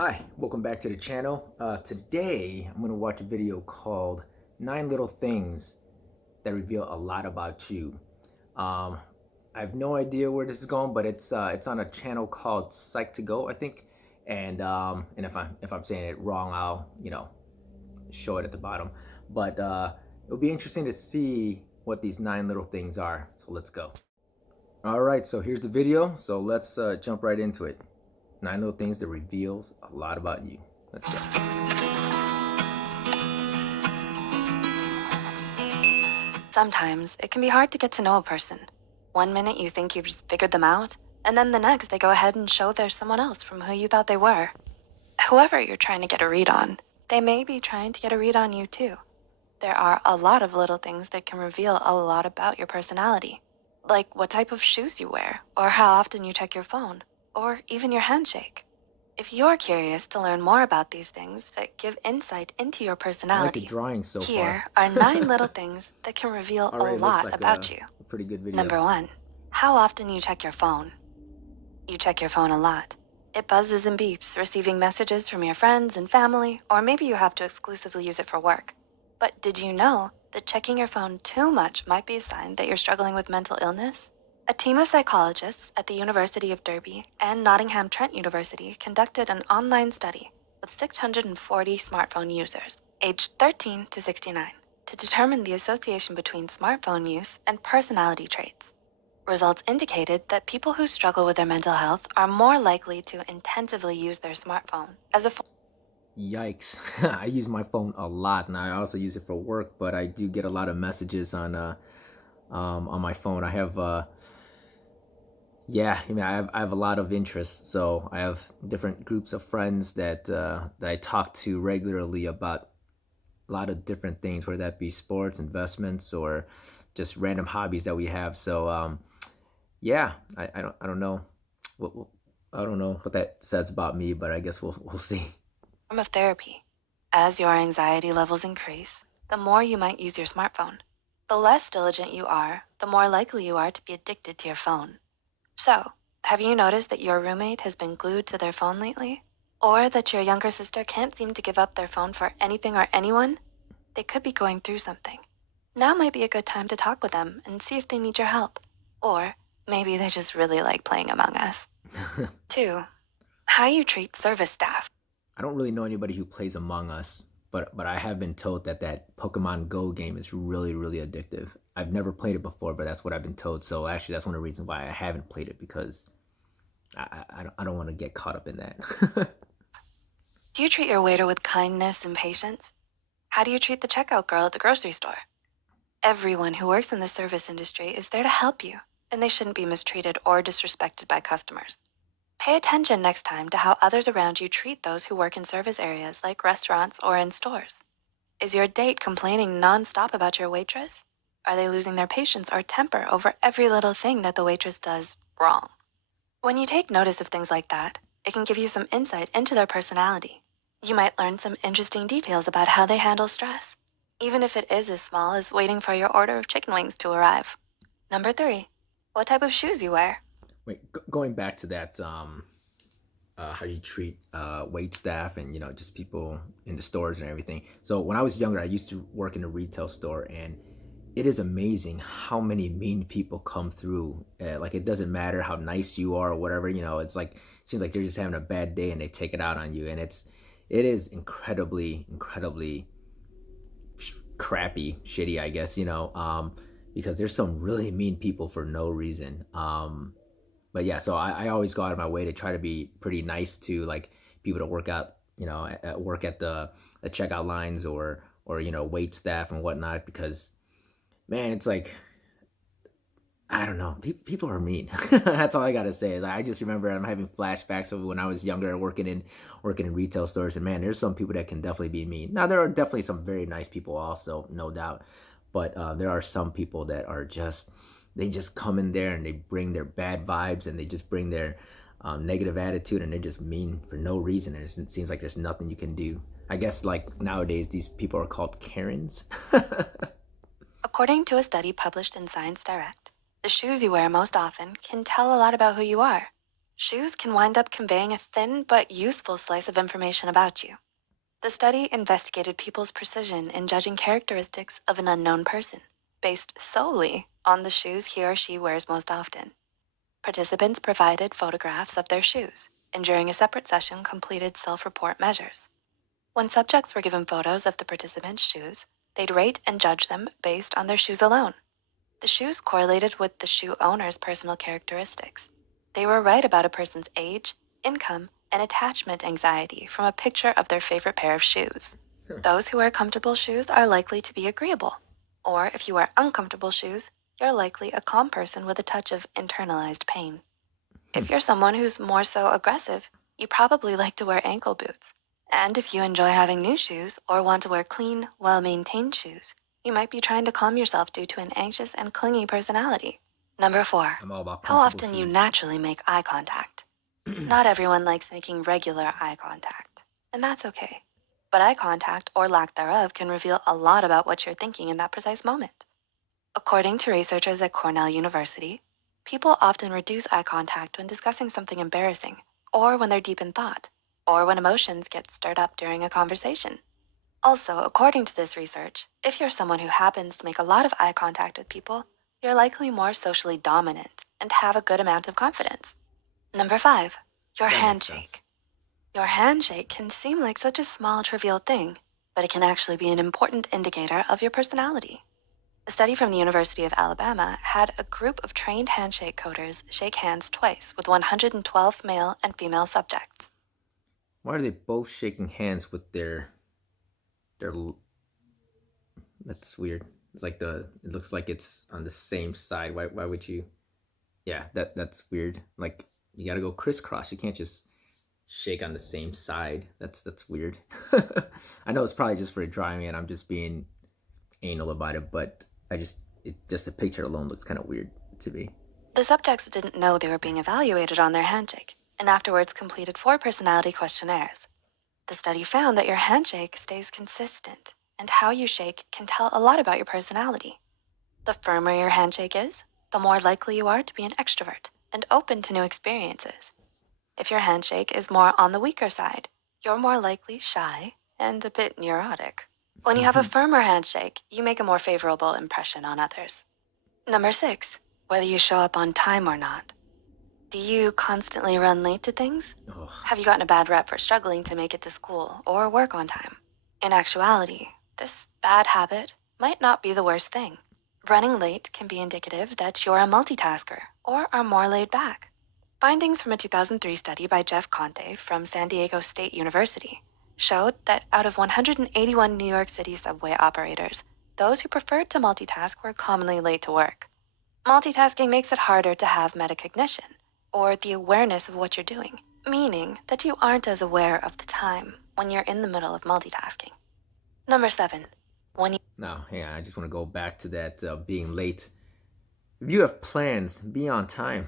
Hi, welcome back to the channel. Today, I'm going to watch a video called 9 Little Things That Reveal a Lot About You. Um, I have no idea where this is going, but it's on a channel called Psych to Go, I think. And if I'm saying it wrong, I'll show it at the bottom. But it'll be interesting to see what these 9 little things are. So let's go. All right, so here's the video. So let's jump right into it. 9 little things that reveals a lot about you. Let's go. Sometimes it can be hard to get to know a person. One minute you think you've just figured them out, and then the next they go ahead and show they're someone else from who you thought they were. Whoever you're trying to get a read on, they may be trying to get a read on you too. There are a lot of little things that can reveal a lot about your personality, like what type of shoes you wear, or how often you check your phone, or even your handshake. If you're curious to learn more about these things that give insight into your I like the personality, drawing so here far. are 9 little things that can reveal a Already looks lot like about you. a pretty good video. Number 1, how often you check your phone. You check your phone a lot. It buzzes and beeps, receiving messages from your friends and family, or maybe you have to exclusively use it for work. But did you know that checking your phone too much might be a sign that you're struggling with mental illness? A team of psychologists at the University of Derby and Nottingham Trent University conducted an online study with 640 smartphone users, aged 13 to 69, to determine the association between smartphone use and personality traits. Results indicated that people who struggle with their mental health are more likely to intensively use their smartphone as a Yikes. I use my phone a lot, and I also use it for work, but I do get a lot of messages on my phone. I have I have a lot of interests, so I have different groups of friends that I talk to regularly about a lot of different things, whether that be sports, investments, or just random hobbies that we have. So yeah, I don't know what I don't know what that says about me, but I guess we'll see. form of therapy. As your anxiety levels increase, the more you might use your smartphone. The less diligent you are, the more likely you are to be addicted to your phone. So, have you noticed that your roommate has been glued to their phone lately? Or that your younger sister can't seem to give up their phone for anything or anyone? They could be going through something. Now might be a good time to talk with them and see if they need your help. Or maybe they just really like playing Among Us. 2, how you treat service staff. I don't really know anybody who plays Among Us, but I have been told that Pokemon Go game is really addictive. I've never played it before, but that's what I've been told. So actually, that's one of the reasons why I haven't played it, because I don't want to get caught up in that. Do you treat your waiter with kindness and patience? How do you treat the checkout girl at the grocery store? Everyone who works in the service industry is there to help you, and they shouldn't be mistreated or disrespected by customers. Pay attention next time to how others around you treat those who work in service areas like restaurants or in stores. Is your date complaining nonstop about your waitress? Are they losing their patience or temper over every little thing that the waitress does wrong? When you take notice of things like that, it can give you some insight into their personality. You might learn some interesting details about how they handle stress, even if it is as small as waiting for your order of chicken wings to arrive. Number 3, what type of shoes you wear. Wait, going back to that, how you treat wait staff and just people in the stores and everything. So when I was younger, I used to work in a retail store, and it is amazing how many mean people come through. Like, it doesn't matter how nice you are or whatever. It's like, it seems like they're just having a bad day and they take it out on you, and it is incredibly crappy, shitty, I guess. Because there's some really mean people for no reason. But yeah, so I always go out of my way to try to be pretty nice to, like, people to work out, at work at the checkout lines, or wait staff and whatnot, because man, it's like, I don't know, people are mean. That's all I gotta say. Like, I just remember I'm having flashbacks of when I was younger, working in retail stores, and man, there's some people that can definitely be mean. Now there are definitely some very nice people also, no doubt, but there are some people that are just, they just come in there and they bring their bad vibes, and they just bring their negative attitude, and they're just mean for no reason, and it seems like there's nothing you can do. I guess, like, nowadays these people are called Karens. According to a study published in Science Direct, the shoes you wear most often can tell a lot about who you are. Shoes can wind up conveying a thin but useful slice of information about you. The study investigated people's precision in judging characteristics of an unknown person, based solely on the shoes he or she wears most often. Participants provided photographs of their shoes, and during a separate session completed self-report measures. When subjects were given photos of the participants' shoes, they'd rate and judge them based on their shoes alone. The shoes correlated with the shoe owner's personal characteristics. They were right about a person's age, income, and attachment anxiety from a picture of their favorite pair of shoes. Huh. Those who wear comfortable shoes are likely to be agreeable. Or if you wear uncomfortable shoes, you're likely a calm person with a touch of internalized pain. If you're someone who's more so aggressive, you probably like to wear ankle boots. And if you enjoy having new shoes or want to wear clean, well-maintained shoes, you might be trying to calm yourself due to an anxious and clingy personality. Number 4, I'm all about how comfortable often you shoes. naturally make eye contact. Not everyone likes making regular eye contact, and that's okay. But eye contact, or lack thereof, can reveal a lot about what you're thinking in that precise moment. According to researchers at Cornell University, people often reduce eye contact when discussing something embarrassing, or when they're deep in thought, or when emotions get stirred up during a conversation. Also, according to this research, if you're someone who happens to make a lot of eye contact with people, you're likely more socially dominant and have a good amount of confidence. Number 5, your That makes sense. handshake. Your handshake can seem like such a small, trivial thing, but it can actually be an important indicator of your personality. A study from the University of Alabama had a group of trained handshake coders shake hands twice with 112 male and female subjects. Why are they both shaking hands with their? That's weird. It's like it looks like it's on the same side. Why would you? Yeah, that's weird. Like you got to go crisscross. You can't just shake on the same side. That's weird. I know it's probably just for drawing and I'm just being anal about it, but just a picture alone looks kind of weird to me. The subjects didn't know they were being evaluated on their handshake, and afterwards completed 4 personality questionnaires. The study found that your handshake stays consistent, and how you shake can tell a lot about your personality. The firmer your handshake is, the more likely you are to be an extrovert and open to new experiences. If your handshake is more on the weaker side, you're more likely shy and a bit neurotic. When you have a firmer handshake, you make a more favorable impression on others. Number 6, whether you show up on time or not. Do you constantly run late to things? Ugh. Have you gotten a bad rep for struggling to make it to school or work on time? In actuality, this bad habit might not be the worst thing. Running late can be indicative that you're a multitasker or are more laid back. Findings from a 2003 study by Jeff Conte from San Diego State University showed that out of 181 New York City subway operators, those who preferred to multitask were commonly late to work. Multitasking makes it harder to have metacognition, or the awareness of what you're doing, meaning that you aren't as aware of the time when you're in the middle of multitasking. Number 7, when you Now, hang on. I just want to go back to that being late. If you have plans, be on time.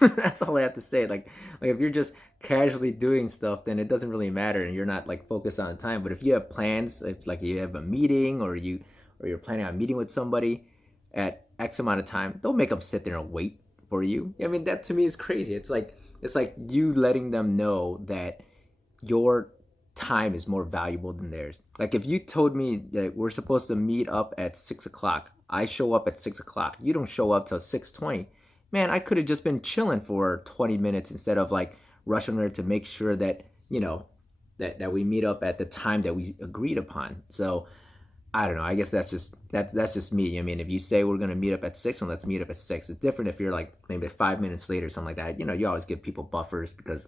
That's all I have to say. Like if you're just casually doing stuff, then it doesn't really matter, and you're not like focused on the time. But if you have plans, if like you have a meeting or you're planning on meeting with somebody at X amount of time, don't make them sit there and wait for you. I mean, that to me is crazy. It's like you letting them know that your time is more valuable than theirs. Like if you told me that we're supposed to meet up at 6 o'clock, I show up at 6 o'clock. You don't show up till 6:20. Man, I could have just been chilling for 20 minutes instead of like rushing there to make sure that that we meet up at the time that we agreed upon. So I don't know. I guess that's just me. I mean, if you say we're gonna meet up at 6 and let's meet up at 6, it's different if you're like maybe 5 minutes late or something like that. You always give people buffers because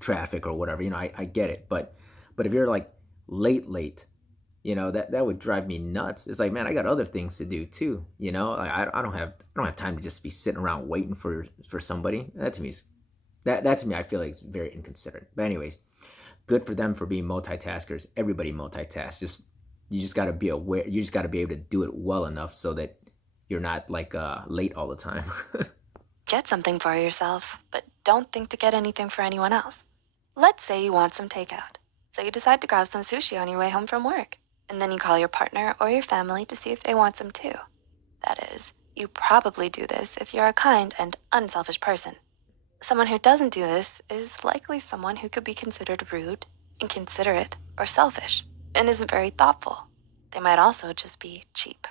traffic or whatever. I get it, but if you're like late, that would drive me nuts. It's like, man, I got other things to do too. Like, I don't have time to just be sitting around waiting for somebody. That to me, I feel like it's very inconsiderate. But anyways, good for them for being multitaskers. Everybody multitasks. You just got to be aware. You just got to be able to do it well enough so that you're not like late all the time. get something for yourself, but don't think to get anything for anyone else. Let's say you want some takeout, so you decide to grab some sushi on your way home from work, and then you call your partner or your family to see if they want some too. That is, you probably do this if you're a kind and unselfish person. Someone who doesn't do this is likely someone who could be considered rude, inconsiderate, or selfish, and isn't very thoughtful. They might also just be cheap.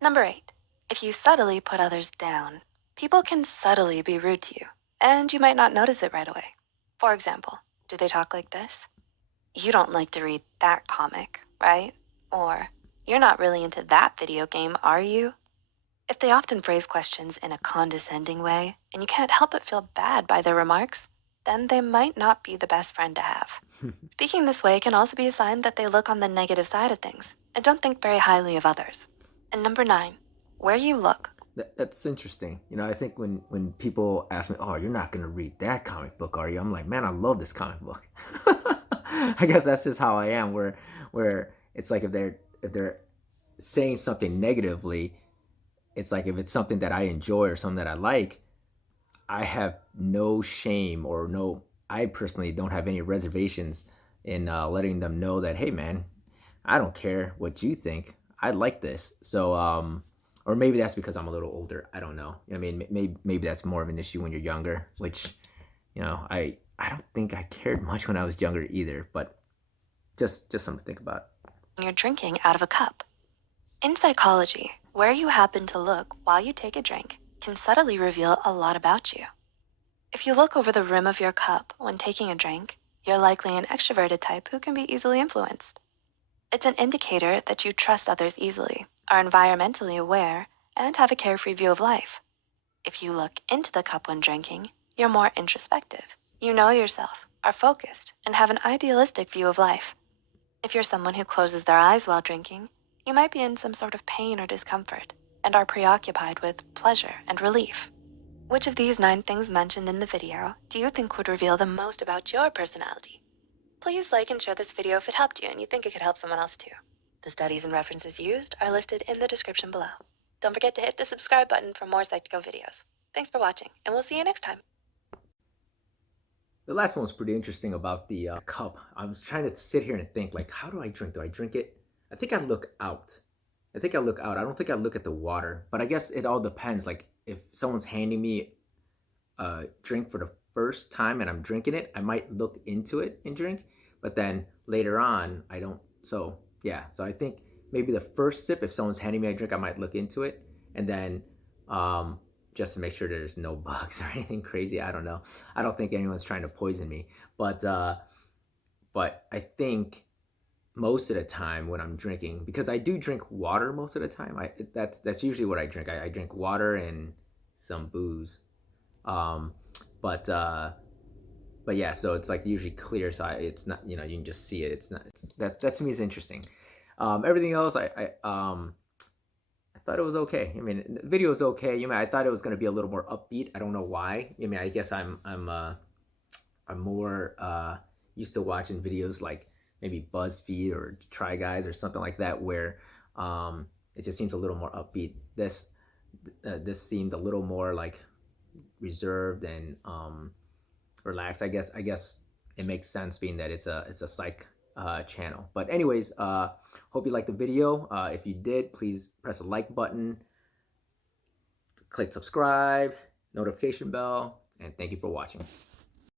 Number 8. If you subtly put others down, people can subtly be rude to you, and you might not notice it right away. For example, do they talk like this? You don't like to read that comic, right? Or, you're not really into that video game, are you? If they often phrase questions in a condescending way, and you can't help but feel bad by their remarks, then they might not be the best friend to have. Speaking this way can also be a sign that they look on the negative side of things and don't think very highly of others. And number 9, where you look. That's interesting. I think when people ask me, "Oh, you're not gonna read that comic book, are you?" I'm like, "Man, I love this comic book." I guess that's just how I am. Where it's like if they're saying something negatively, it's like if it's something that I enjoy or something that I like, I have no shame or no. I personally don't have any reservations in letting them know that, hey, man, I don't care what you think. I like this. So, or maybe that's because I'm a little older. I don't know. I mean, maybe that's more of an issue when you're younger, which, I don't think I cared much when I was younger either. But just something to think about. When you're drinking out of a cup. In psychology, where you happen to look while you take a drink can subtly reveal a lot about you. If you look over the rim of your cup when taking a drink, you're likely an extroverted type who can be easily influenced. It's an indicator that you trust others easily, are environmentally aware, and have a carefree view of life. If you look into the cup when drinking, you're more introspective. You know yourself, are focused, and have an idealistic view of life. If you're someone who closes their eyes while drinking, you might be in some sort of pain or discomfort and are preoccupied with pleasure and relief. Which of these 9 things mentioned in the video do you think would reveal the most about your personality? Please like and share this video if it helped you and you think it could help someone else too. The studies and references used are listed in the description below. Don't forget to hit the subscribe button for more Psych2Go videos. Thanks for watching, and we'll see you next time. The last one was pretty interesting about the cup. I was trying to sit here and think, like, how do I drink? Do I drink it? I think I look out. I think I look out. I don't think I look at the water, but I guess it all depends. Like, if someone's handing me a drink for the first time and I'm drinking it, I might look into it and drink, but then later on, I don't. So, yeah. So I think maybe the first sip, if someone's handing me a drink, I might look into it, and then just to make sure there's no bugs or anything crazy. I don't know. I don't think anyone's trying to poison me, but I think most of the time when I'm drinking, because I do drink water most of the time. That's usually what I drink. I drink water and some booze. Um, but yeah, so it's like usually clear, so it's not, you can just see it. It's not. That to me is interesting. Everything else, I thought it was okay. I mean, the video was okay. I thought it was going to be a little more upbeat. I don't know why. I mean, I guess I'm more used to watching videos like maybe BuzzFeed or Try Guys or something like that, where it just seems a little more upbeat. This seemed a little more like reserved and relaxed. I guess it makes sense being that it's a psych channel. But anyways, hope you liked the video. If you did, please press the like button, click subscribe, notification bell, and thank you for watching.